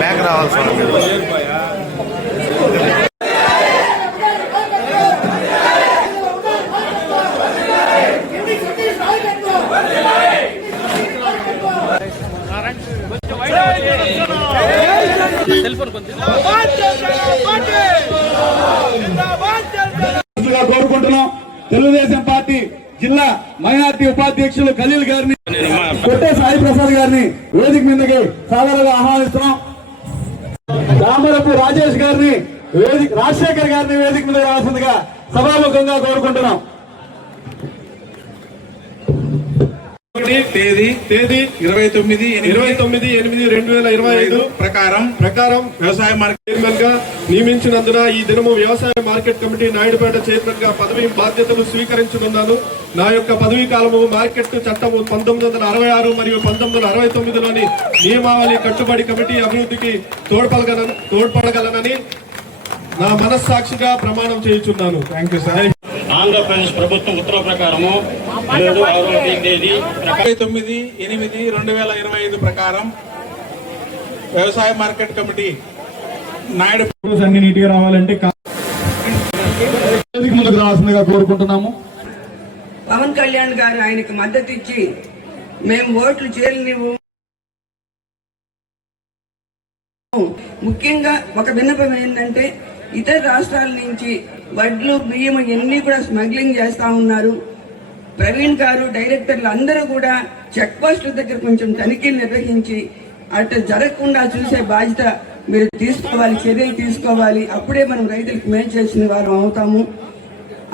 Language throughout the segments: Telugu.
బ్యాక్ రావాలి సార్. కోరుకుంటున్నాం. తెలుగుదేశం పార్టీ జిల్లా మైనార్టీ ఉపాధ్యక్షులు ఖలీల్ గారిని, కొట్టే సాయి ప్రసాద్ గారిని వేదిక మీదకి సాధారణంగా ఆహ్వానిస్తున్నాం. దామరపు రాజేష్ గారిని రాజశేఖర్ గారిని వేదిక మీద రావాల్సిందిగా సభాముఖంగా కోరుకుంటున్నాం. తేదీ 29/8/2025 ప్రకారం వ్యవసాయ మార్కెట్ చైర్మన్ గా నియమించినందున ఈ దినము వ్యవసాయ మార్కెట్ కమిటీ నాయుడుపేట చైర్మన్ గా పదవి బాధ్యతలు స్వీకరించనున్నాను. నా యొక్క పదవీ కాలము మార్కెట్ చట్టము 1966 మరియు 1969లోని నియమావళి కట్టుబడి కమిటీ అభివృద్ధికి తోడ్పడగలనని నా మనస్సాక్షిగా ప్రమాణం చేయుచున్నాను. Thank you sir. ఆంధ్రప్రదేశ్ ప్రభుత్వం ఉత్తర్వు ప్రకారము 29/8/2025 ప్రకారం వ్యవసాయ మార్కెట్ కమిటీ నాయుడు అన్ని నీటిగా రావాలంటే ముందుకు రావాల్సిందిగా కోరుకుంటున్నాము. పవన్ కళ్యాణ్ గారు ఆయనకు మద్దతు ఇచ్చి మేము ఓట్లు చేరనివ్వు. ముఖ్యంగా ఒక విన్నపం ఏంటంటే ఇతర రాష్ట్రాల నుంచి వడ్లు బియ్యం ఇవన్నీ కూడా స్మగ్లింగ్ చేస్తా ఉన్నారు. ప్రవీణ్ గారు డైరెక్టర్లు అందరూ కూడా చెక్ పోస్టుల దగ్గర కొంచెం తనిఖీలు నిర్వహించి అట్లా జరగకుండా చూసే బాధ్యత మీరు తీసుకోవాలి, చర్యలు తీసుకోవాలి. అప్పుడే మనం రైతులకు మేలు చేసిన వారు అవుతాము.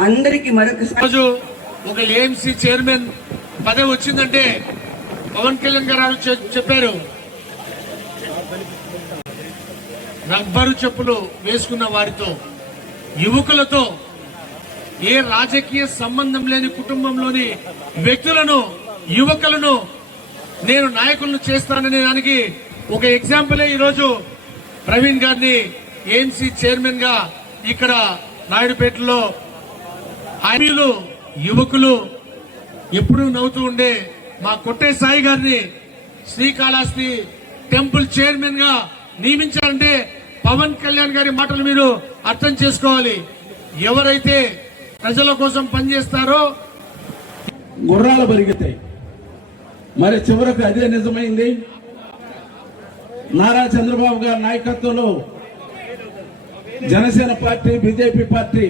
అందరికీ మరొకసారి ఒక ఏఎంసీ చైర్మన్ పదవి వచ్చిందంటే పవన్ కళ్యాణ్ గారు చెప్పారు, రబ్బరు చెప్పులు వేసుకున్న వారితో, యువకులతో, ఏ రాజకీయ సంబంధం లేని కుటుంబంలోని వ్యక్తులను, యువకులను నేను నాయకులను చేస్తాననే దానికి ఒక ఎగ్జాంపులే ఈరోజు ప్రవీణ్ గారిని ఏఎంసీ చైర్మన్ గా ఇక్కడ నాయుడుపేటలో హామీలు యువకులు ఎప్పుడూ నవ్వుతూ ఉండే మా కొట్టే సాయి గారిని శ్రీకాళహస్తి టెంపుల్ చైర్మన్ గా నియమించాలంటే పవన్ కళ్యాణ్ గారి మాటలు మీరు అర్థం చేసుకోవాలి. ఎవరైతే ప్రజల కోసం పనిచేస్తారో గుర్రాలు పరిగెత్తాయి. మరి చివరకు అదే నిజమైంది. నారా చంద్రబాబు గారి నాయకత్వంలో జనసేన పార్టీ, బీజేపీ పార్టీ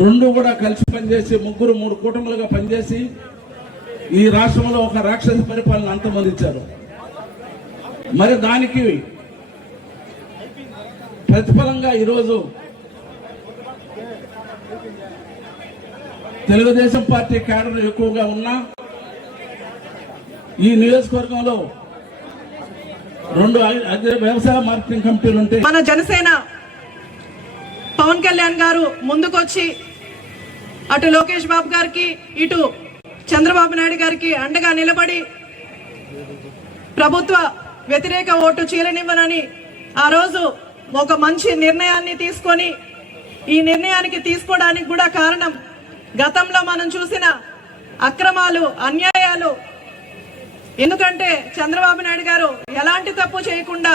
రెండు కూడా కలిసి పనిచేసి 3 కూటములుగా పనిచేసి ఈ రాష్ట్రంలో ఒక రాక్షస పరిపాలన అంతమొందించారు. మరి దానికి ప్రతిఫలంగా ఈరోజు తెలుగుదేశం పార్టీ కేడర్ ఎక్కువగా ఉన్న ఈ నియోజకవర్గంలో 2 వ్యవసాయ మార్కెటింగ్ కమిటీలు ఉంటే మన జనసేన పవన్ కళ్యాణ్ గారు ముందుకొచ్చి అటు లోకేష్ బాబు గారికి ఇటు చంద్రబాబు నాయుడు గారికి అండగా నిలబడి ప్రభుత్వ వ్యతిరేక ఓటు చీలనివ్వనని ఆ రోజు ఒక మంచి నిర్ణయాన్ని తీసుకొని, ఈ నిర్ణయానికి తీసుకోవడానికి కూడా కారణం గతంలో మనం చూసిన అక్రమాలు, అన్యాయాలు. ఎందుకంటే చంద్రబాబు నాయుడు గారు ఎలాంటి తప్పు చేయకుండా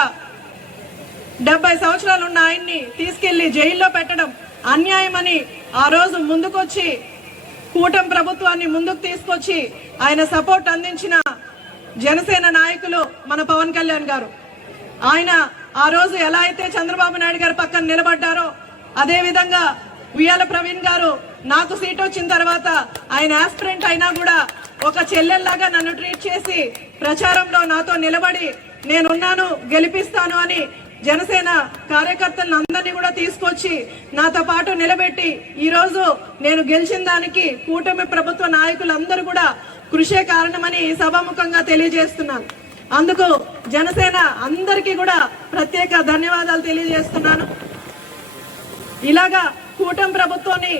70 సంవత్సరాలు ఉన్న ఆయన్ని తీసుకెళ్లి జైల్లో పెట్టడం అన్యాయమని ఆ రోజు ముందుకొచ్చి కూటమి ప్రభుత్వాన్ని ముందుకు తీసుకొచ్చి ఆయన సపోర్ట్ అందించిన జనసేన నాయకులు మన పవన్ కళ్యాణ్ గారు. ఆయన ఆ రోజు ఎలా అయితే చంద్రబాబు నాయుడు గారు పక్కన నిలబడ్డారో అదే విధంగా ఉయ్యాల ప్రవీణ్ గారు నాకు సీట్ వచ్చిన తర్వాత ఆయన ఆస్పిరెంట్ అయినా కూడా ఒక చెల్లెల్లాగా నన్ను ట్రీట్ చేసి ప్రచారంలో నాతో నిలబడి నేనున్నాను, గెలిపిస్తాను అని జనసేన కార్యకర్తలను అందరినీ కూడా తీసుకొచ్చి నాతో పాటు నిలబెట్టి ఈ రోజు నేను గెలిచిన దానికి కూటమి ప్రభుత్వ నాయకులందరూ కూడా కృషే కారణమని సభాముఖంగా తెలియజేస్తున్నాను. అందుకు జనసేన అందరికీ కూడా ప్రత్యేక ధన్యవాదాలు తెలియజేస్తున్నాను. ఇలాగా కూటమి ప్రభుత్వాన్ని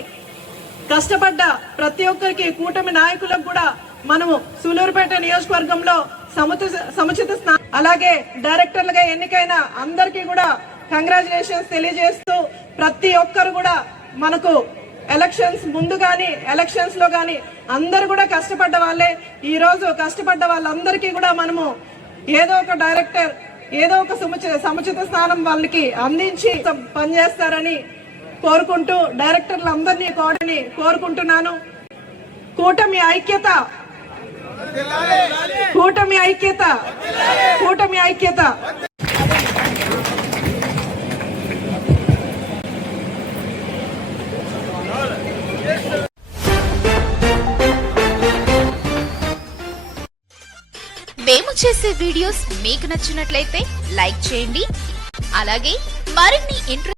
కష్టపడ్డ ప్రతి ఒక్కరికి, కూటమి నాయకులకు కూడా మనము సూలూరుపేట నియోజకవర్గంలో సముచిత అలాగే డైరెక్టర్లుగా ఎన్నికైన అందరికీ కూడా కంగ్రాచులేషన్స్ తెలియజేస్తూ ప్రతి ఒక్కరు కూడా మనకు ఎలక్షన్స్ ముందు గాని ఎలక్షన్స్ లో గాని అందరు కూడా కష్టపడ్డ వాళ్ళే. ఈ రోజు కష్టపడ్డ వాళ్ళందరికీ కూడా మనము ఏదో ఒక డైరెక్టర్ ఏదో ఒక సముచిత స్థానం వాళ్ళకి అందించి పనిచేస్తారని కోరుకుంటూ డైరెక్టర్లందరినీ కోరుకుంటున్నాను. కూటమి ఐక్యత, కూటమి ఐక్యత, కూటమి ఐక్యత. మేము చేసే వీడియోస్ మీకు నచ్చినట్లయితే లైక్ చేయండి. అలాగే మరిన్ని